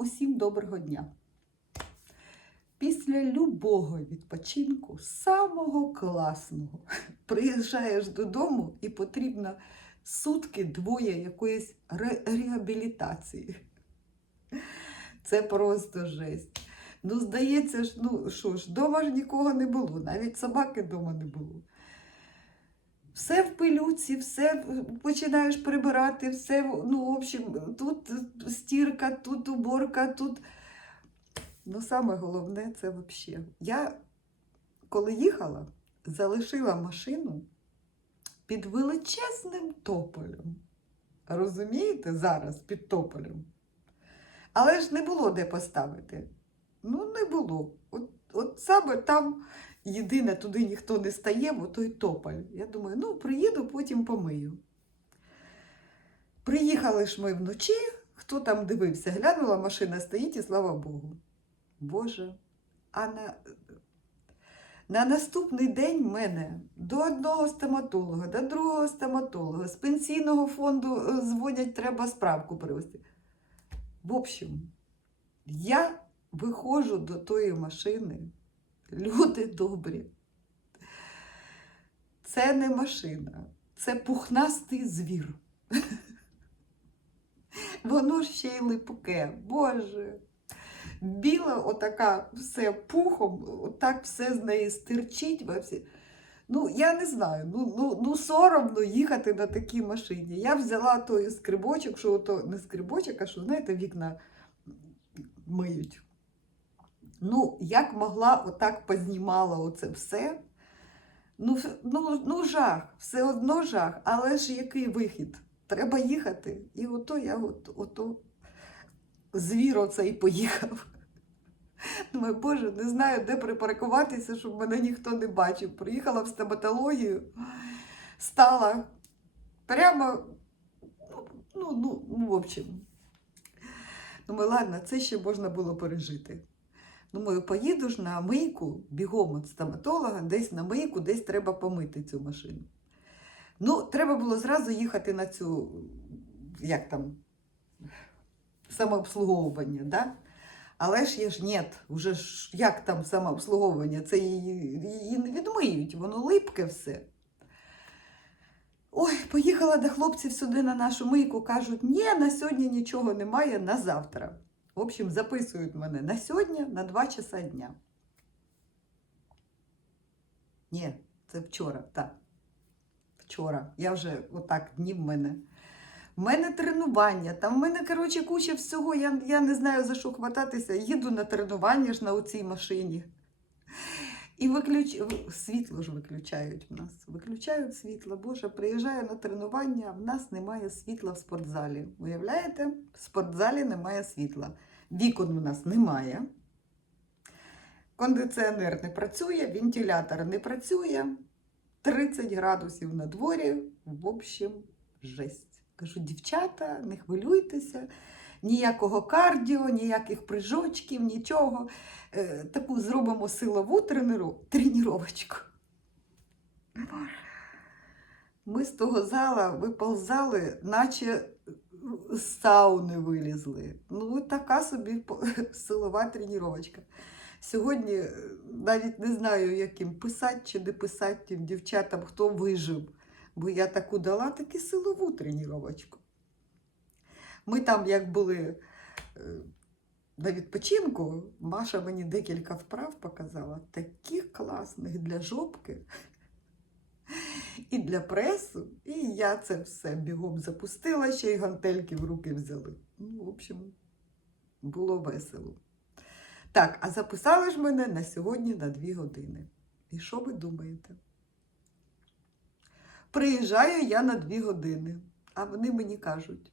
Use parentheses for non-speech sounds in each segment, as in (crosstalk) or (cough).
Усім доброго дня! Після любого відпочинку, самого класного, (laughs) приїжджаєш додому і потрібно сутки двоє якоїсь ре- реабілітації. (laughs) Це просто жесть. Ну, здається ж, ну що ж, вдома ж нікого не було, навіть собаки вдома не було. Все в пилюці, все починаєш прибирати, все, ну, в общем, тут стірка, тут уборка, тут. Ну, саме головне це взагалі. Я, коли їхала, залишила машину під величезним тополем. Розумієте, зараз під тополем. Але ж не було де поставити. Ну, не було. От, от саме там єдине, туди ніхто не стає, бо той тополь. Я думаю, ну, приїду, потім помию. Приїхали ж ми вночі, хто там дивився, глянула, машина стоїть і слава Богу. Боже, а на, на наступний день мене до одного стоматолога, до другого стоматолога, з пенсійного фонду е, дзвонять, треба справку привезти. В общем, я виходжу до тої машини. Люди добрі. Це не машина, це пухнастий звір. Воно ще й липке, Боже. Біла, отака все пухом, отак все з неї стирчить. Ну, я не знаю, ну, ну, ну соромно їхати на такій машині. Я взяла той скрибочок, що ото не скрибочок, а що, знаєте, вікна миють. Ну, як могла, отак познімала оце все. Ну, ну, ну жах, все одно жах, але ж який вихід? Треба їхати. І ото я от, ото звір оцей поїхав. Думаю, Боже, не знаю, де припаркуватися, щоб мене ніхто не бачив. Приїхала в стоматологію, стала прямо, ну, ну, ну, в общем. Думаю, ладно, це ще можна було пережити. Думаю, поїду ж на мийку бігом від стоматолога, десь на мийку, десь треба помити цю машину. Ну, треба було зразу їхати на цю, як там, самообслуговування, да? Але ж є ж ні, вже ж як там самообслуговування, це її, її не відмиють, воно липке все. Ой, поїхала до хлопців сюди на нашу мийку, кажуть, ні, на сьогодні нічого немає, на завтра. В общем, записують мене на сьогодні на 2 часа дня. Ні, це вчора, так. Вчора. Я вже отак дні в мене. В мене тренування, там в мене, коротше, куча всього. Я, я не знаю, за що хвататися. Їду на тренування ж на оцій машині. І виключ... світло ж виключають в нас. Виключають світло. Боже, приїжджаю на тренування, а в нас немає світла в спортзалі. Уявляєте? В спортзалі немає світла. Вікон у нас немає. Кондиціонер не працює, вентилятор не працює. 30 градусів на дворі. В общем, жесть. Кажу, дівчата, не хвилюйтеся, ніякого кардіо, ніяких прижочків, нічого. Е, таку зробимо силову тренувачку. Ми з того зала виползали, наче з сауни вилізли. Ну, така собі (laughs) силова тренувачка. Сьогодні е, навіть не знаю, яким писати чи не писати тим дівчатам, хто вижив. Бо я таку дала таки силову тренувачку. Ми там, як були е, на відпочинку, Маша мені декілька вправ показала, таких класних для жопки і для пресу. І я це все бігом запустила, ще й гантельки в руки взяли. Ну, в общем, було весело. Так, а записали ж мене на сьогодні на 2 години. І що ви думаєте? Приїжджаю я на 2 години, а вони мені кажуть: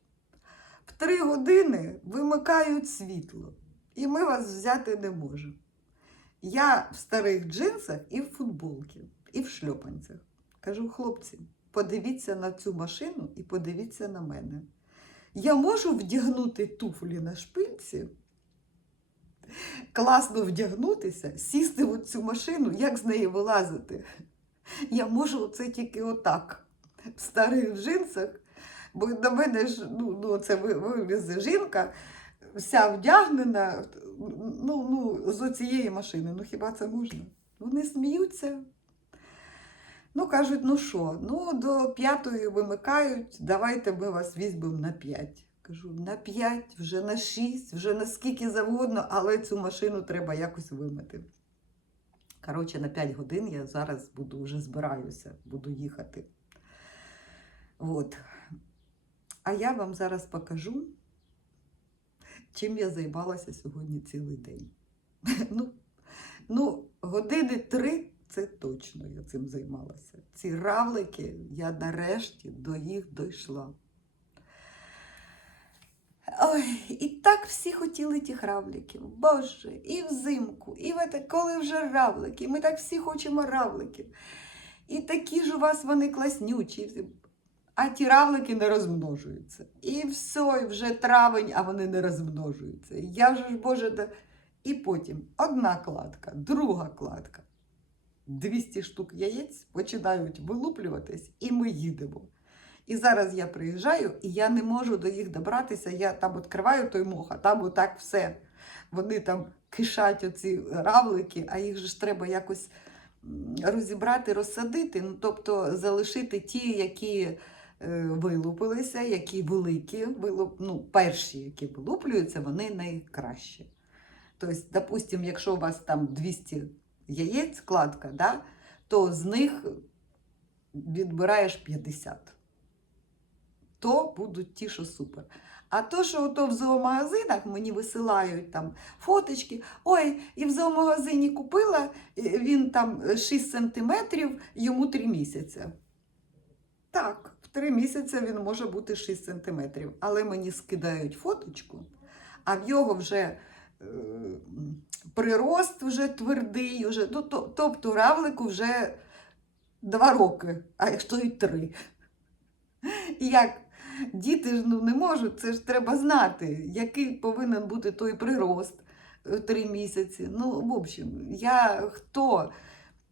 в 3 години вимикають світло, і ми вас взяти не можемо. Я в старих джинсах і в футболці, і в шльопанцях. Кажу, хлопці, подивіться на цю машину і подивіться на мене. Я можу вдягнути туфлі на шпильці, класно вдягнутися, сісти в цю машину, як з неї вилазити. Я можу це тільки отак, в старих джинсах, бо на мене ж ну, ну, це ви- вилізе жінка вся вдягнена ну, ну, з оцієї машини. Ну хіба це можна? Вони сміються. Ну, кажуть, ну що, ну до п'ятої вимикають, давайте ми вас візьмемо на п'ять. Кажу, на п'ять, вже на шість, вже на скільки завгодно, але цю машину треба якось вимити. Коротше, на 5 годин я зараз буду вже збираюся, буду їхати. От. А я вам зараз покажу, чим я займалася сьогодні цілий день. (laughs) Ну, ну години три це точно я цим займалася. Ці равлики, я нарешті до їх дійшла. Ой, і так всі хотіли тих равликів. Боже, і взимку, і в коли вже равлики. Ми так всі хочемо равликів. І такі ж у вас вони класнючі. А ті равлики не розмножуються. І все, і вже травень, а вони не розмножуються. Я ж, Боже, і потім одна кладка, друга кладка. 200 штук яєць починають вилуплюватись, і ми їдемо. І зараз я приїжджаю, і я не можу до їх добратися. Я там відкриваю той мох, а там отак все. Вони там кишать оці равлики, а їх же ж треба якось розібрати, розсадити. Ну, тобто залишити ті, які е, вилупилися, які великі, вилуп... ну, перші, які вилуплюються, вони найкращі. Тобто, допустимо, якщо у вас там 200 яєць, кладка, да, то з них відбираєш 50 то будуть ті, що супер. А то, що ото в зоомагазинах мені висилають там фоточки, ой, і в зоомагазині купила, він там 6 сантиметрів, йому 3 місяці. Так, в 3 місяці він може бути 6 сантиметрів, але мені скидають фоточку, а в його вже прирост вже твердий, вже, ну, то, тобто равлику вже 2 роки, а якщо і 3. І як діти ж ну, не можуть, це ж треба знати, який повинен бути той прирост в три місяці. Ну, в общем, я хто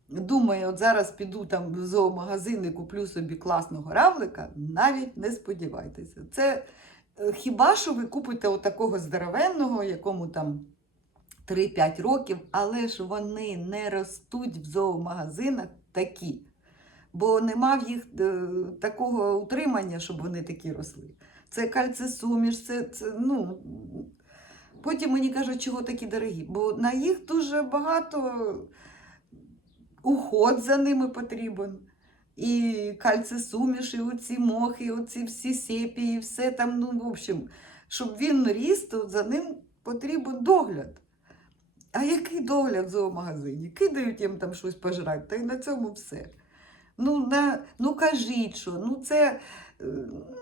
думає, от зараз піду там в зоомагазин і куплю собі класного равлика, навіть не сподівайтеся. Це е, хіба що ви купите отакого здоровенного, якому там 3-5 років, але ж вони не ростуть в зоомагазинах такі бо нема в їх е, такого утримання, щоб вони такі росли. Це кальцисуміш, це, це ну. Потім мені кажуть, чого такі дорогі, бо на їх дуже багато уход за ними потрібен. І кальцисуміш, і оці мохи, і оці всі сепії, все там, ну, в общем, щоб він ріс, то за ним потрібен догляд. А який догляд в зоомагазині? Кидають їм там щось пожрати, та й на цьому все. Ну, на, ну кажіть, що ну це е,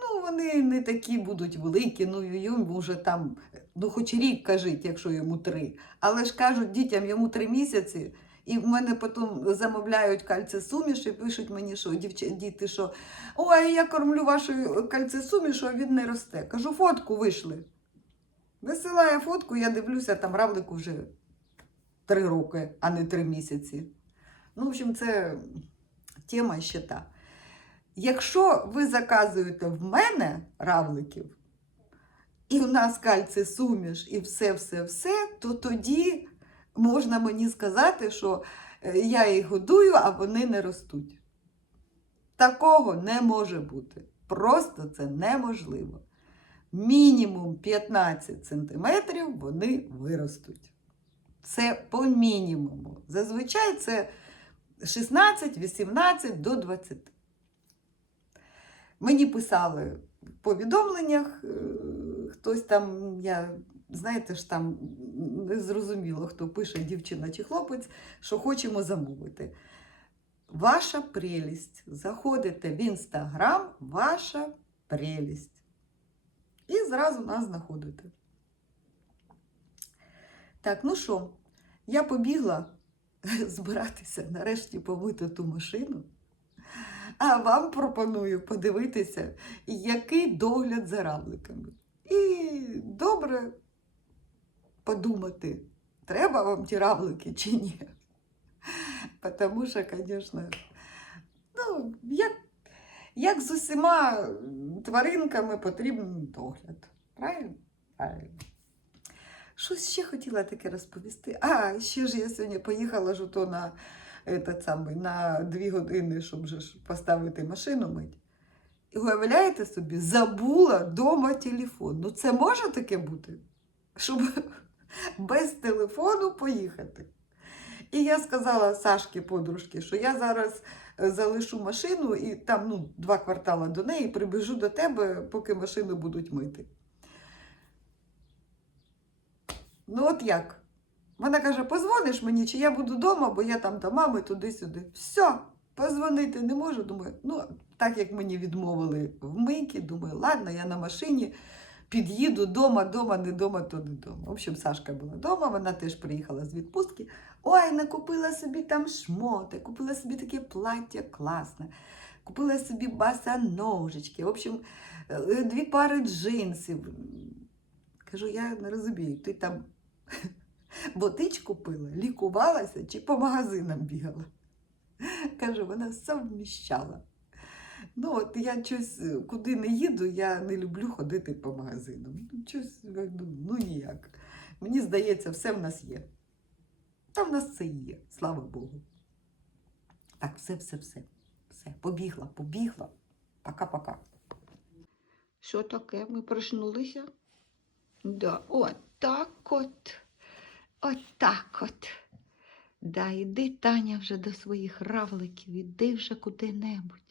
ну, вони не такі будуть великі, ну йому вже там, ну хоч рік кажіть, якщо йому три. Але ж кажуть дітям йому три місяці, і в мене потім замовляють кальцесуміш і пишуть мені, що діти, що ой, я кормлю вашою кальцесумішу, а він не росте. Кажу, фотку вийшли. Висилає фотку, я дивлюся, там равлику вже три роки, а не три місяці. Ну, в общем, це тема ще та. Якщо ви заказуєте в мене равликів, і в нас кальций суміш, і все-все-все, то тоді можна мені сказати, що е, я їх годую, а вони не ростуть. Такого не може бути. Просто це неможливо. Мінімум 15 сантиметрів вони виростуть. Це по мінімуму. Зазвичай це 16, 18 до 20. Мені писали в повідомленнях, е, хтось там, я, знаєте ж, там не зрозуміло, хто пише дівчина чи хлопець, що хочемо замовити. Ваша прелість. Заходите в інстаграм, ваша прелість. І зразу нас знаходите. Так, ну що, я побігла (laughs) збиратися нарешті помити ту машину. А вам пропоную подивитися, який догляд за равликами. І добре подумати, треба вам ті равлики чи ні. Тому що, звісно, ну, як, як з усіма тваринками потрібен догляд. Правильно? Правильно. Щось ще хотіла таке розповісти. А, ще ж я сьогодні поїхала ж ото на, этот самий, на дві години, щоб же поставити машину мить. І уявляєте собі, забула дома телефон. Ну це може таке бути? Щоб без телефону поїхати. І я сказала Сашки, подружки, що я зараз е, залишу машину і там ну, два квартали до неї прибіжу до тебе, поки машину будуть мити. Ну, от як? Вона каже: позвониш мені, чи я буду вдома, бо я там до мами туди-сюди. Все, позвонити не можу. Думаю, ну, так як мені відмовили в мийки, думаю, ладно, я на машині під'їду дома, дома, не дома, то не дома. В общем, Сашка була вдома, вона теж приїхала з відпустки. Ой, накупила собі там шмоти, купила собі таке плаття класне, купила собі босоножечки, в общем, е, дві пари джинсів. Кажу, я не розумію, ти там (laughs) ботич купила, лікувалася чи по магазинам бігала? Кажу, вона все вміщала. Ну, от я щось, е, куди не їду, я не люблю ходити по магазинам. Щось, ну, ніяк. Мені здається, все в нас є. Та в нас все є, слава Богу. Так, все, все, побігла, побігла. Пока-пока. Що таке? Ми проснулися? Да, от так от. От от. Да, іди, Таня, вже до своїх равликів, іди вже куди-небудь.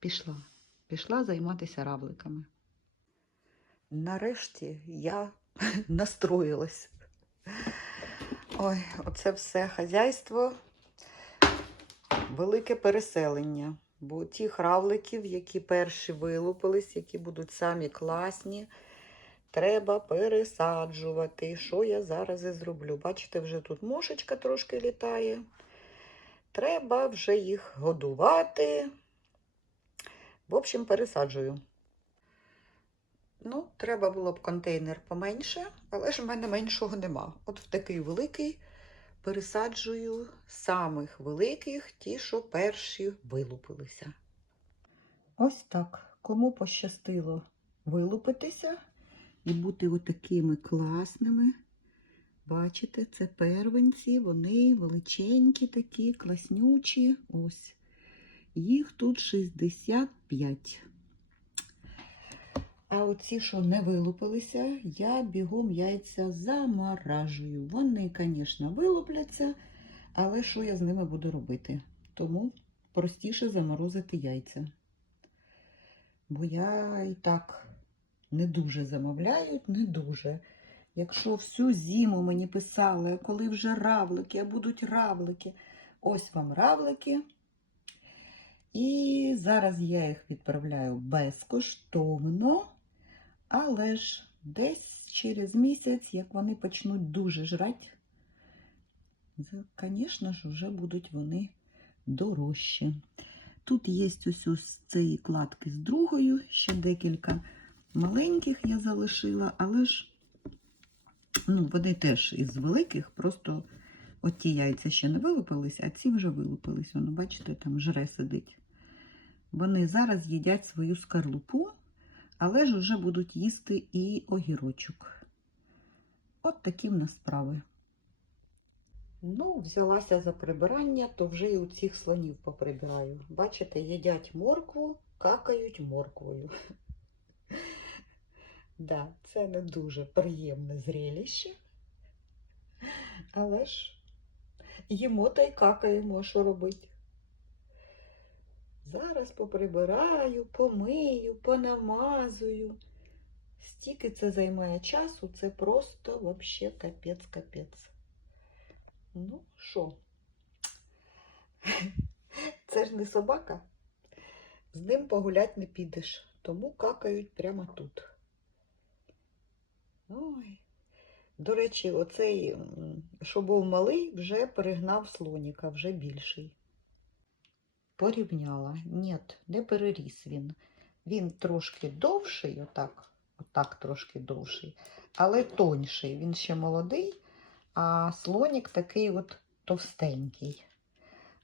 Пішла, пішла займатися равликами. Нарешті я (laughs) настроїлась. Ой, оце все хазяйство, велике переселення. Бо тих равликів, які перші вилупились, які будуть самі класні, треба пересаджувати. Що я зараз і зроблю? Бачите, вже тут мошечка трошки літає. Треба вже їх годувати. В общем, пересаджую. Ну, треба було б контейнер поменше, але ж в мене меншого нема. От в такий великий пересаджую самих великих, ті, що перші вилупилися. Ось так. Кому пощастило вилупитися і бути отакими класними. Бачите, це первенці, вони величенькі такі, класнючі. Ось. Їх тут 65. А оці, що не вилупилися, я бігом яйця заморажую. Вони, звісно, вилупляться, але що я з ними буду робити? Тому простіше заморозити яйця. Бо я і так не дуже замовляють, не дуже. Якщо всю зиму мені писали, коли вже равлики, а будуть равлики. Ось вам равлики. І зараз я їх відправляю безкоштовно, але ж десь через місяць, як вони почнуть дуже жрати, звісно ж, вже будуть вони дорожчі. Тут є ось ось цієї кладки з другою, ще декілька маленьких я залишила, але ж ну, вони теж із великих, просто от ті яйця ще не вилупились, а ці вже вилупились. Воно, бачите, там жре сидить. Вони зараз їдять свою скарлупу, але ж вже будуть їсти і огірочок. От такі в нас справи. Ну, взялася за прибирання, то вже і у цих слонів поприбираю. Бачите, їдять моркву, какають морквою. (laughs) Да, це не дуже приємне зрелище. Але ж їмо та й какаємо, що робити? Зараз поприбираю, помию, понамазую. Стільки це займає часу, це просто вообще капець-капець. Ну, що? (laughs) Це ж не собака. З ним погулять не підеш, тому какають прямо тут. Ой. До речі, оцей, що був малий, вже перегнав слоніка, вже більший. Порівняла. Ні, не переріс він. Він трошки довший, отак, отак трошки довший, але тонший. Він ще молодий, а слонік такий от товстенький.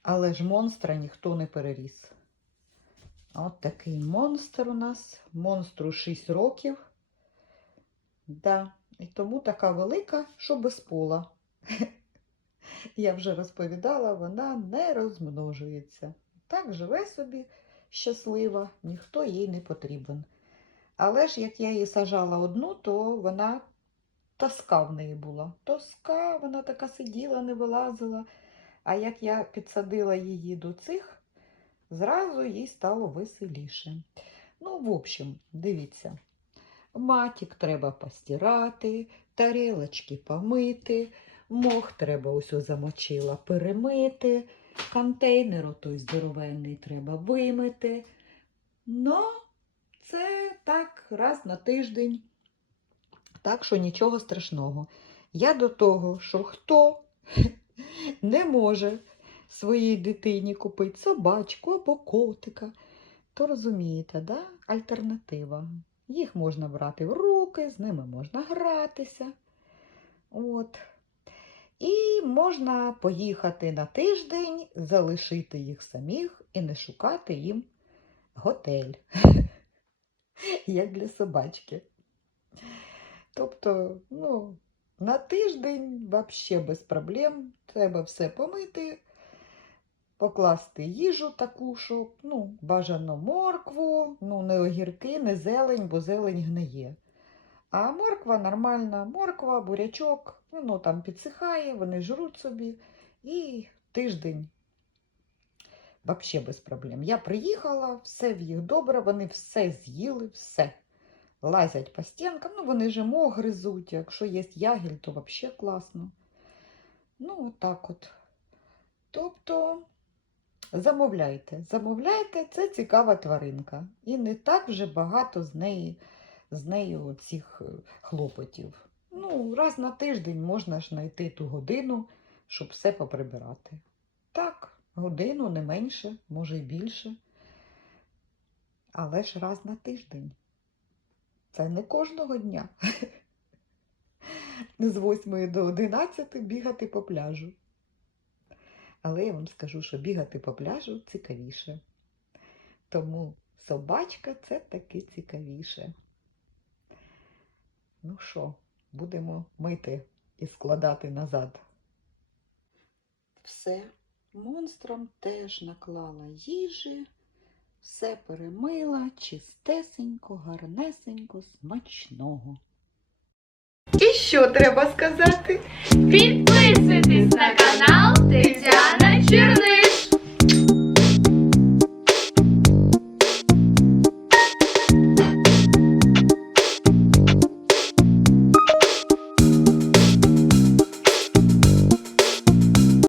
Але ж монстра ніхто не переріс. От такий монстр у нас. Монстру 6 років. Да. І тому така велика, що без пола. (laughs) Я вже розповідала, вона не розмножується. Так живе собі щаслива, ніхто їй не потрібен. Але ж як я її сажала одну, то вона тоска в неї була. Тоска, вона така сиділа, не вилазила. А як я підсадила її до цих, зразу їй стало веселіше. Ну, в общем, дивіться, матік треба постирати, тарілочки помити, мох треба ось замочила перемити, контейнер отой здоровенний треба вимити. Ну, це так раз на тиждень. Так що нічого страшного. Я до того, що хто (laughs) не може своїй дитині купити собачку або котика, то розумієте, да? альтернатива. Їх можна брати в руки, з ними можна гратися. От. І можна поїхати на тиждень, залишити їх самих і не шукати їм готель, (laughs) як для собачки. Тобто, ну, на тиждень взагалі без проблем. Треба все помити, покласти їжу таку, щоб ну, бажано моркву, ну, не огірки, не зелень, бо зелень гниє. А морква нормальна, морква, бурячок, воно там підсихає, вони жруть собі. І тиждень взагалі без проблем. Я приїхала, все в їх добре, вони все з'їли, все. Лазять по стінкам, ну вони же мох гризуть, якщо є ягіль, то взагалі класно. Ну, отак от. Тобто замовляйте, замовляйте, це цікава тваринка. І не так вже багато з неї, з нею цих е, хлопотів. Ну, раз на тиждень можна ж знайти ту годину, щоб все поприбирати. Так, годину, не менше, може й більше. Але ж раз на тиждень. Це не кожного дня. (laughs) З 8 до 11 бігати по пляжу. Але я вам скажу, що бігати по пляжу цікавіше. Тому собачка це таки цікавіше. Ну що, будемо мити і складати назад. Все, монстрам теж наклала їжі, все перемила, чистесенько, гарнесенько, смачного. І що треба сказати? Підписуйтесь на канал Тетяна Черниш.